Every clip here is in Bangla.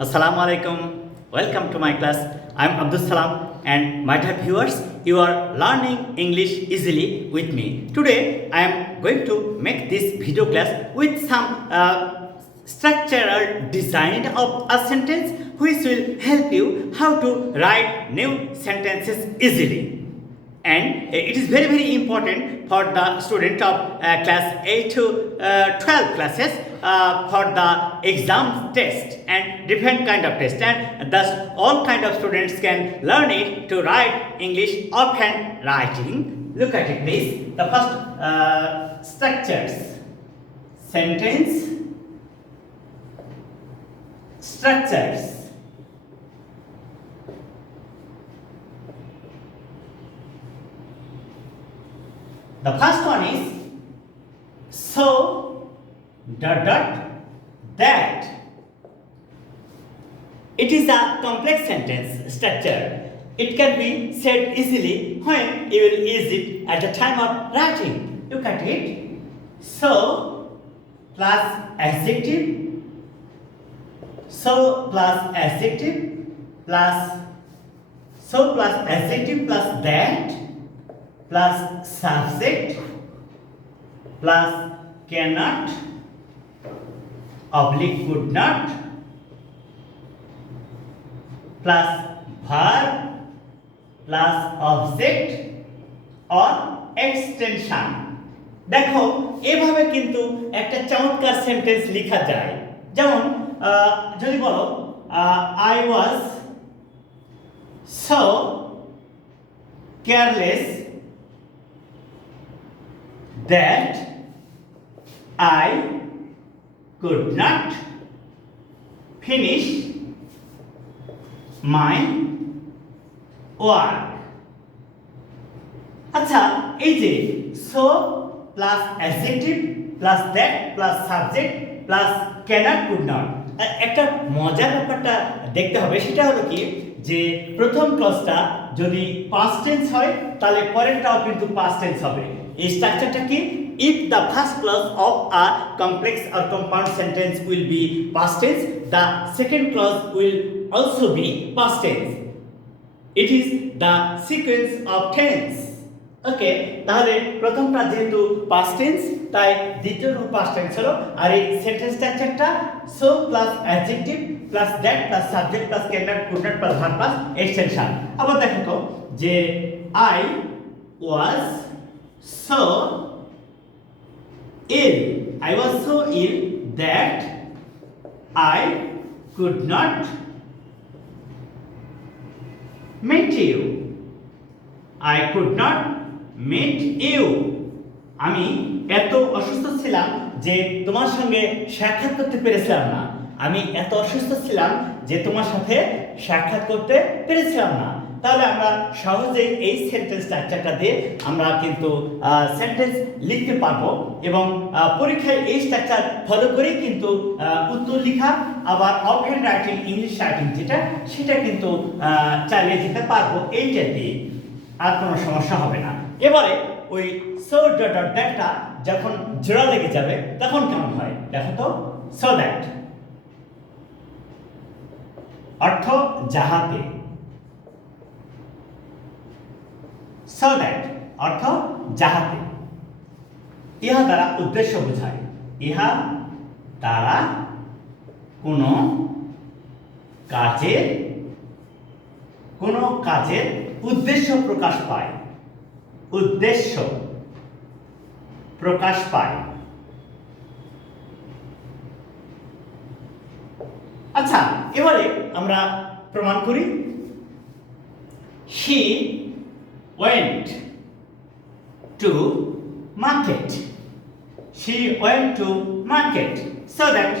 Assalamu alaikum. Welcome to my class. I am Abdus Salam and my dear viewers, you are learning English easily with me. Today I am going to make this video class with some structural design of a sentence which will help you how to write new sentences easily. And it is very important for the student of class 8 to 12 classes for the exam test and different kind of test, and thus all kind of students can learn it to write English open writing. Look at it please. The first structures, sentence structures. The first one is so ... that. It is a complex sentence structure. It can be said easily when you will use it at the time of writing. Look at it. So plus adjective, so plus adjective plus that plus subject plus cannot oblique could not plus verb plus object or extension. দেখো এভাবে কিন্তু একটা চমৎকার সেন্টেন্স লেখা যায়। যেমন যদি বলো I was so careless that I could not finish my work. আচ্ছা, এই যে so plus adjective plus that plus subject plus cannot could not, একটা মজার ব্যাপারটা দেখতে হবে। সেটা হলো কি যে প্রথম ক্লজটা যদি past tense হয় তাহলে পরেরটাও কিন্তু past tense হবে। এই স্ট্রাকচারটা কি? If the first clause of a complex or compound sentence will be past tense, the second clause will also be past tense. It is the sequence of tense. Okay, তাহলে প্রথমটা যেহেতু past tense তাই দ্বিতীয়টাও past tense হলো। আর এই সেন্টেন্স স্ট্রাকচারটা so plus adjective plus that plus subject plus cannot could not plus verb plus extension। আবার দেখো তো যে I was so ill. I was so ill that I could not meet you. I could not meet you. আমি এত অসুস্থ ছিলাম যে তোমার সঙ্গে সাক্ষাৎ করতে পেরেছিলাম না। আমি এত অসুস্থ ছিলাম যে তোমার সাথে সাক্ষাৎ করতে পেরেছিলাম না। তাহলে আমরা সহজেই এই সেন্টেন্স স্ট্রাকচারটা দিয়ে আমরা কিন্তু সেন্টেন্স লিখতে পারবো এবং পরীক্ষায় এই স্ট্রাকচার ফলো করেই কিন্তু উত্তর লেখা আবার ওপেন রাইটিং ইংলিশ রাইটিং যেটা সেটা কিন্তু চালিয়ে যেতে পারবো এইটা দিয়ে, আর কোনো সমস্যা হবে না। এবারে ওই সো ডট ডট দ্যাটটা যখন জোড়া লেগে যাবে তখন কেমন হয় দেখো তো। সো দ্যাট অর্থ যাহাতে, so that অর্থ যাহাতে, ইহা দ্বারা উদ্দেশ্য বোঝায়। ইহা দ্বারা কোনো কাজের উদ্দেশ্য প্রকাশ পায়, উদ্দেশ্য প্রকাশ পায়। আচ্ছা, এবারে আমরা প্রমাণ করি। She went to market. She went to market so that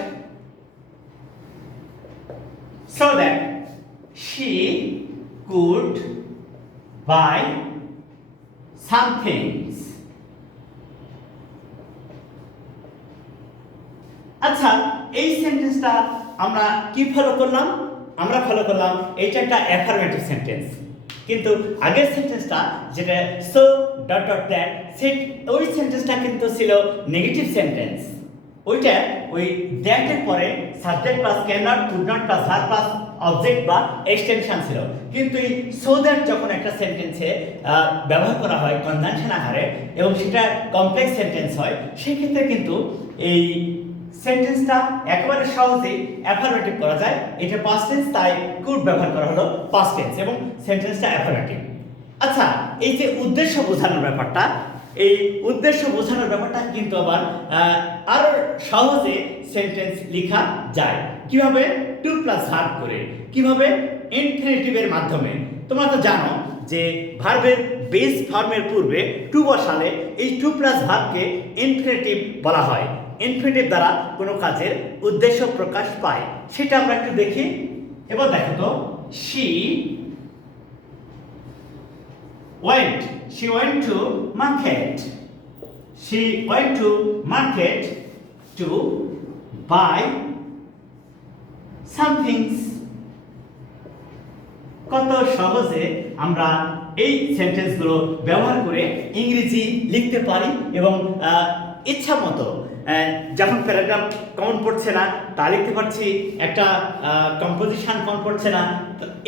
she could buy some things. আচ্ছা, এই সেন্টেন্সটা আমরা কি ফলো করলাম? আমরা ফলো করলাম এটা একটা অ্যাফার্মেটিভ সেন্টেন্স। কিন্তু আগের সেন্টেন্সটা যেটা সো ডট ডট দ্যাট ওই সেন্টেন্সটা কিন্তু ছিল নেগেটিভ সেন্টেন্স। ওইটা ওই দ্যাটের পরে subject plus can not could not plus verb plus object বা এক্সটেনশন ছিল, কিন্তু এই সো দ্যাট যখন একটা সেন্টেন্সে ব্যবহার করা হয় কনজাংশন আকারে এবং সেটা কমপ্লেক্স সেন্টেন্স হয়, সেক্ষেত্রে কিন্তু এই সেন্টেন্সটা একেবারে সহজেই অ্যাফার্মেটিভ করা যায়। এটা পাস্ট টেন্স, তাই কুড ব্যবহার করা হলো পাস্ট টেন্স এবং সেন্টেন্সটা অ্যাফার্মেটিভ। আচ্ছা, এই যে উদ্দেশ্য বোঝানোর ব্যাপারটা, এই উদ্দেশ্য বোঝানোর ব্যাপারটা কিন্তু আবার আরো সহজে সেন্টেন্স লেখা যায়। কিভাবে? টু প্লাস ভার্ব করে, কিভাবে? ইনফিনিটিভের মাধ্যমে। তোমরা তো জানো যে ভার্বের বেস ফর্মের পূর্বে টু বসালে এই টু প্লাস ভার্বকে ইনফিনিটিভ বলা হয়। ইনফিনিটিভ দ্বারা কোনো কাজের উদ্দেশ্য প্রকাশ পায়, সেটা আমরা একটু দেখি। এবার দেখো তো, she went to market. She went to market to buy some things. কত সহজে আমরা এই সেন্টেন্সগুলো ব্যবহার করে ইংরেজি লিখতে পারি এবং ইচ্ছা মতো যখন প্যারাগ্রাফ কমন পড়ছে না তা লিখতে পারছি, একটা কম্পোজিশন কমন পড়ছে না,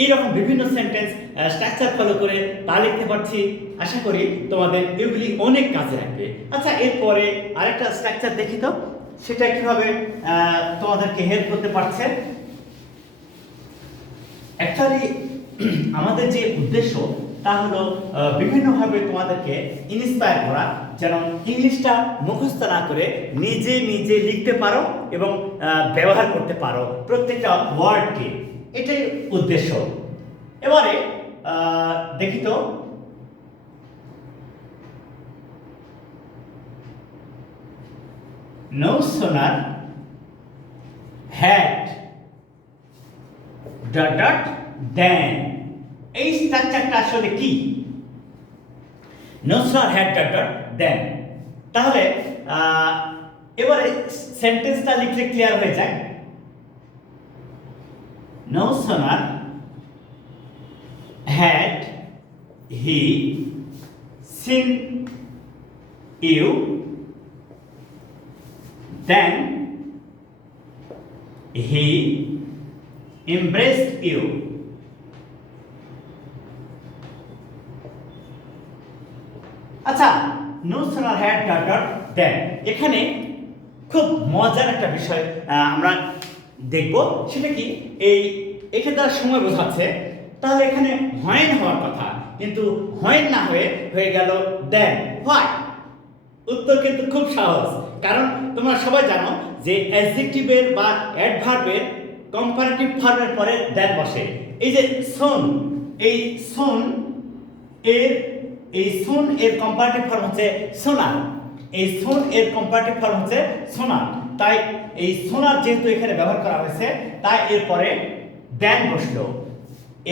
এইরকম বিভিন্ন সেন্টেন্স স্ট্রাকচার ফলো করে তা লিখতে পারছি। আশা করি তোমাদের এগুলি অনেক কাজে লাগবে। আচ্ছা, এরপরে আরেকটা স্ট্রাকচার দেখি তো, সেটা কিভাবে তোমাদেরকে হেল্প করতে পারছে। অ্যাকচুয়ালি আমাদের যে উদ্দেশ্য তা হলো বিভিন্নভাবে তোমাদেরকে ইন্সপায়ার করা, যেন ইংলিশটা মুখস্থ না করে নিজে নিজে লিখতে পারো এবং ব্যবহার করতে পারো প্রত্যেকটা ওয়ার্ডকে, এটাই উদ্দেশ্য। এবারে দেখি তো, no sooner had than, এই স্ট্রাকচারটা আসলে কি? no sooner had than, তাহলে এবারে সেন্টেন্সটা লিখলে ক্লিয়ার হয়ে যায়। no sooner had he seen you then he embraced you. আচ্ছা, no sooner had then, এখানে খুব মজার একটা বিষয় আমরা দেখব। সেটা কি? এখানে তার সময় বোঝাচ্ছে, তাহলে এখানে when হওয়ার কথা, কিন্তু when না হয়ে গেল then। why? উত্তর কিন্তু খুব সহজ, কারণ তোমরা সবাই জানো যে অ্যাডজেক্টিভের বা অ্যাডভার্বের কম্পারেটিভ ফর্মের পরে দেন বসে। এই যে সোন, এই সোন এর কম্পারেটিভ ফর্ম হচ্ছে সোনার, এই সোন এর কম্পারেটিভ ফর্ম হচ্ছে সোনার। তাই এই সোনার যেহেতু এখানে ব্যবহার করা হয়েছে, তাই এরপরে দেন বসলো,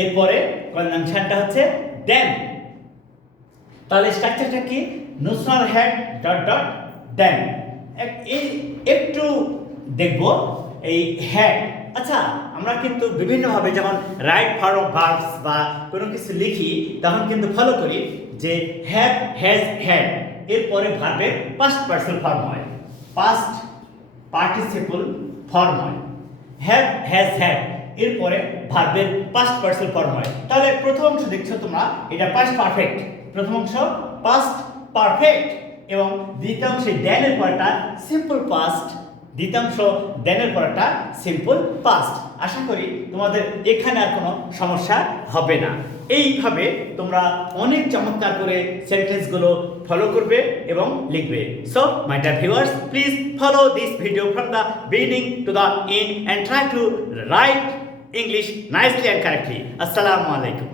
এরপরে কনজাংশনটা হচ্ছে দেন। তাহলে স্ট্রাকচারটা কি? no sooner had then। এই একটু দেখব এই হ্যাড। আচ্ছা, আমরা কিন্তু বিভিন্নভাবে যেমন রাইট ফর্ম অফ ভার্বস বা কোনো কিছু লিখি তখন কিন্তু ফলো করি যে হ্যাভ, হ্যাজ, হ্যাড এরপরে ভার্বের পাস্ট পার্সন ফর্ম হয়, পাস্ট পার্টিসিপল ফর্ম হয়। হ্যাভ, হ্যাজ, হ্যাড এরপরে ভার্বের পাস্ট পার্সন ফর্ম হয়। তাহলে প্রথম অংশ দেখছো তোমরা, এটা পাস্ট পারফেক্ট, প্রথম অংশ পাস্ট পারফেক্ট এবং দ্বিতীয়াংশ দেনের পরটা সিম্পল পাস্ট, দ্বিতীয়াংশ দেনের পরটা সিম্পল পাস্ট। আশা করি তোমাদের এখানে আর কোনো সমস্যা হবে না। এইভাবে তোমরা অনেক চমৎকার করে সেন্টেন্সগুলো ফলো করবে এবং লিখবে। So my dear viewers, please follow this video from the beginning to the end and try to write English nicely and correctly. Assalamu alaikum.